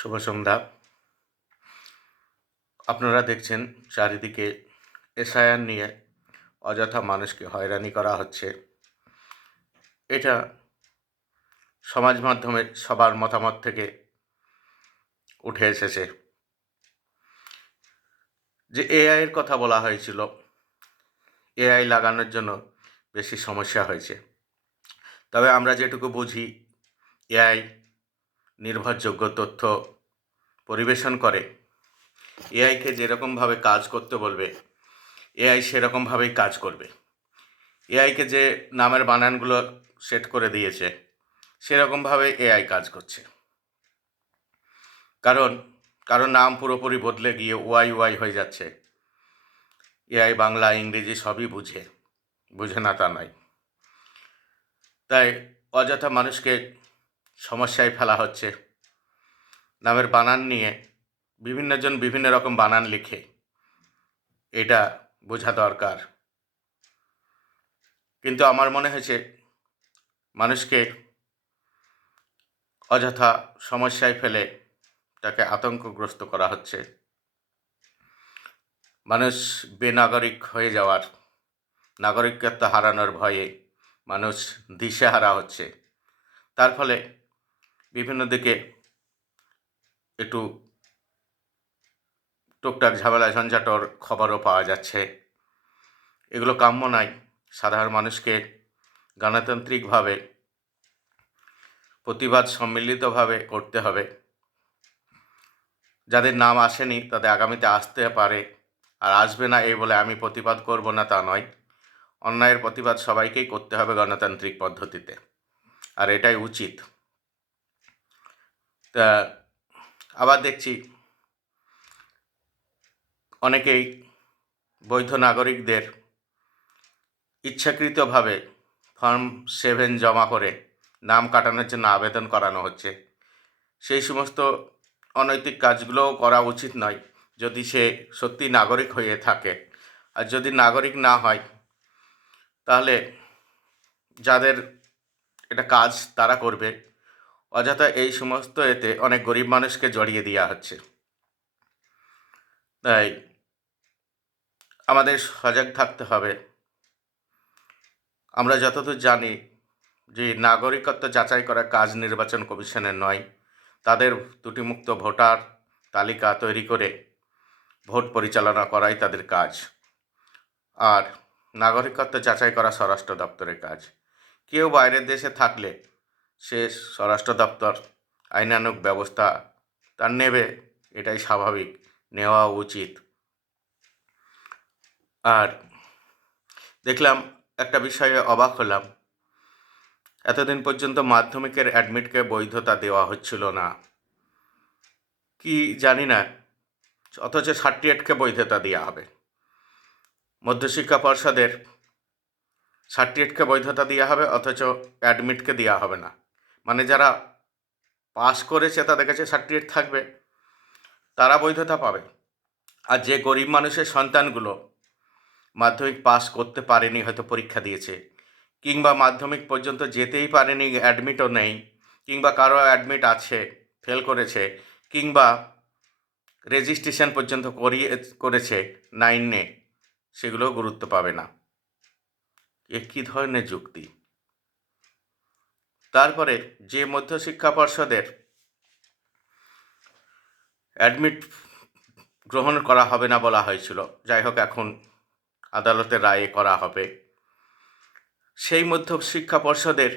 শুভ সন্ধ্যা। আপনারা দেখছেন চারিদিকে এসআইআর নিয়ে অযথা মানুষকে হয়রানি করা হচ্ছে। এটা সমাজ মাধ্যমে সবার মতামত থেকে উঠে এসেছে। যে এআই এর কথা বলা হয়েছিল, এআই লাগানোর জন্য বেশি সমস্যা হয়েছে। তবে আমরা যেটুকু বুঝি, এআই নির্ভরযোগ্য তথ্য পরিবেশন করে। এআইকে যেরকমভাবে কাজ করতে বলবে, এআই সেরকমভাবেই কাজ করবে। এআইকে যে নামের বানানগুলো সেট করে দিয়েছে, সেরকমভাবে এআই কাজ করছে। কারণ নাম পুরোপুরি বদলে গিয়ে ওয়াই ওয়াই হয়ে যাচ্ছে। এআই বাংলা ইংরেজি সবই বুঝে না তা নয়। তাই অযথা মানুষকে সমস্যায় ফেলা হচ্ছে। নামের বানান নিয়ে বিভিন্নজন বিভিন্ন রকম বানান লিখে, এটা বোঝা দরকার। কিন্তু আমার মনে হয়েছে মানুষকে অযথা সমস্যায় ফেলে তাকে আতঙ্কগ্রস্ত করা হচ্ছে। মানুষ বেনাগরিক হয়ে যাওয়ার, নাগরিকত্ব হারানোর ভয়ে মানুষ দিশেহারা হচ্ছে। তার ফলে বিভিন্ন দিকে একটু টুকটাক ঝামেলা ঝঞ্ঝাটর খবরও পাওয়া যাচ্ছে। এগুলো কাম্য নয়। সাধারণ মানুষকে গণতান্ত্রিকভাবে প্রতিবাদ সম্মিলিতভাবে করতে হবে। যাদের নাম আসেনি তাদের আগামীতে আসতে পারে, আর আসবে না এই বলে আমি প্রতিবাদ করব না তা নয়। অন্যায়ের প্রতিবাদ সবাইকেই করতে হবে গণতান্ত্রিক পদ্ধতিতে, আর এটাই উচিত। তা আবার দেখছি অনেকেই বৈধ নাগরিকদের ইচ্ছাকৃতভাবে ফর্ম 7 জমা করে নাম কাটানোর জন্য আবেদন করানো হচ্ছে। সেই সমস্ত অনৈতিক কাজগুলোও করা উচিত নয় যদি সে সত্যি নাগরিক হয়ে থাকে। আর যদি নাগরিক না হয়, তাহলে যাদের এটা কাজ তারা করবে। অযথা এই সমস্ত এতে অনেক গরিব মানুষকে জড়িয়ে দেওয়া হচ্ছে। তাই আমাদের সজাগ থাকতে হবে। আমরা যতদূর জানি যে নাগরিকত্ব যাচাই করা কাজ নির্বাচন কমিশনের নয়। তাদের ত্রুটিমুক্ত ভোটার তালিকা তৈরি করে ভোট পরিচালনা করাই তাদের কাজ। আর নাগরিকত্ব যাচাই করা স্বরাষ্ট্র দপ্তরের কাজ। কেউ বাইরের দেশে থাকলে সে স্বরাষ্ট্র দপ্তর আইনানুগ ব্যবস্থা তার নেবে, এটাই স্বাভাবিক, নেওয়া উচিত। আর দেখলাম একটা বিষয়ে অবাক হলাম, এতদিন পর্যন্ত মাধ্যমিকের অ্যাডমিটকে বৈধতা দেওয়া হচ্ছিল না, কি জানি না, অথচ সার্টিফিকেটকে বৈধতা দেওয়া হবে। মধ্যশিক্ষা পর্ষদের সার্টিফিকেটকে বৈধতা দেওয়া হবে, অথচ অ্যাডমিটকে দেওয়া হবে না। মানে যারা পাস করেছে তাদের কাছে সার্টিফিকেট থাকবে, তারা বৈধতা পাবে। আর যে গরিব মানুষের সন্তানগুলো মাধ্যমিক পাস করতে পারেনি, হয়তো পরীক্ষা দিয়েছে, কিংবা মাধ্যমিক পর্যন্ত যেতেই পারেনি, অ্যাডমিটও নেই, কিংবা কারো অ্যাডমিট আছে ফেল করেছে, কিংবা রেজিস্ট্রেশন পর্যন্ত করেছে 9-এ, সেগুলো গুরুত্ব পাবে না। এ কী ধরনের যুক্তি? তারপরে যে মধ্যশিক্ষা পর্ষদের অ্যাডমিট গ্রহণ করা হবে না বলা হয়েছিল, যাই হোক এখন আদালতের রায়ে করা হবে, সেই মধ্যশিক্ষা পর্ষদের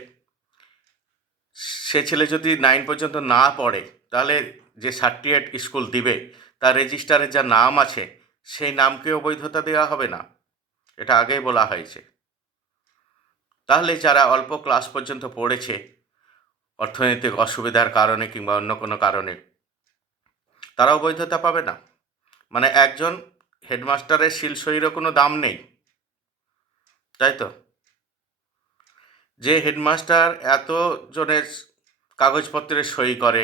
সে ছেলে যদি 9 পর্যন্ত না পড়ে, তাহলে যে সার্টিফিকেট স্কুল দিবে তার রেজিস্টারে যা নাম আছে সেই নামকেও বৈধতা দেওয়া হবে না। এটা আগেই বলা হয়েছে। তাহলে যারা অল্প ক্লাস পর্যন্ত পড়েছে, অর্থনৈতিক অসুবিধার কারণে কিংবা অন্য কোনো কারণে, তারাও বৈধতা পাবে না। মানে একজন হেডমাস্টারের শিলসইয়েরও কোনো দাম নেই, তাই তো? যে হেডমাস্টার এত জনের কাগজপত্রে সই করে,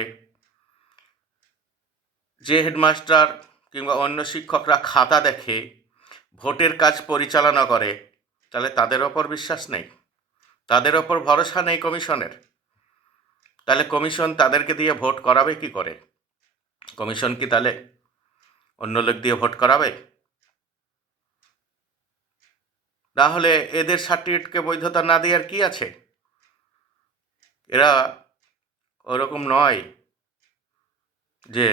যে হেডমাস্টার কিংবা অন্য শিক্ষকরা খাতা দেখে, ভোটের কাজ পরিচালনা করে, তাহলে তাদের ওপর বিশ্বাস নেই, তাদের ওপর ভরসা নেই কমিশনের। তাহলে কমিশন তাদেরকে দিয়ে ভোট করাবে কি করে? কমিশন কি তাহলে অন্য লোক দিয়ে ভোট করাবে? তাহলে এদের সার্টিফিকেটকে বৈধতা না দেওয়ার কি আছে? এরা ওরকম নয় যে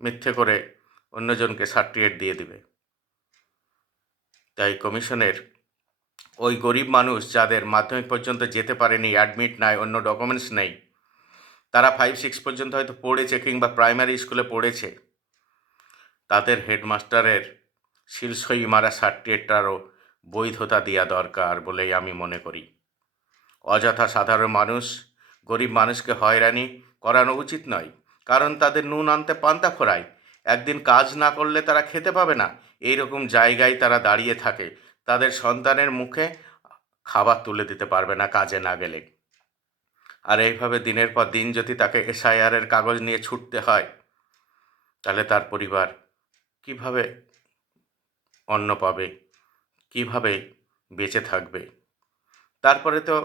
মিথ্যে করে অন্যজনকে সার্টিফিকেট দিয়ে দিবে। তাই কমিশনের ওই গরিব মানুষ যাদের মাধ্যমিক পর্যন্ত যেতে পারেনি, অ্যাডমিট নাই, অন্য ডকুমেন্টস নেই, তারা 5-6 পর্যন্ত হয়তো পড়েছে কিংবা প্রাইমারি স্কুলে পড়েছে, তাদের হেডমাস্টারের শিলসই মারা সার্টিফিকেটটারও বৈধতা দেওয়া দরকার বলেই আমি মনে করি। অযথা সাধারণ মানুষ, গরিব মানুষকে হয়রানি করানো উচিত নয়, কারণ তাদের নুন আনতে পান্তা ফোরায়। একদিন কাজ না করলে তারা খেতে পাবে না, এইরকম জায়গায় তারা দাঁড়িয়ে থাকে। তাদের সন্তানের মুখে খাবার তুলে দিতে পারবে না কাজে না গেলে। আর এইভাবে দিনের পর দিন যদি তাকে এসআইআরের কাগজ নিয়ে ছুটতে হয়, তাহলে তার পরিবার কিভাবে অন্ন পাবে, কিভাবে বেঁচে থাকবে? তারপরে তো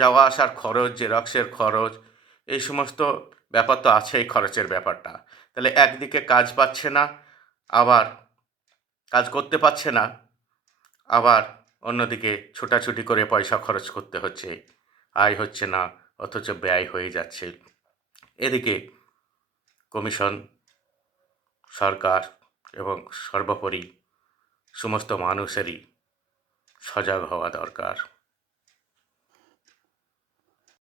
যাওয়া আসার খরচ, জেরক্সের খরচ, এই সমস্ত ব্যাপার তো আছেই, খরচের ব্যাপারটা। তাহলে একদিকে কাজ পাচ্ছে না, আবার কাজ করতে পারছে না, আবার অন্যদিকে ছোটাছুটি করে পয়সা খরচ করতে হচ্ছে, আয় হচ্ছে না, অথচ ব্যয় হয়ে যাচ্ছে। এদিকে কমিশন, সরকার এবং সর্বোপরি সমস্ত মানুষেরই সজাগ হওয়া দরকার।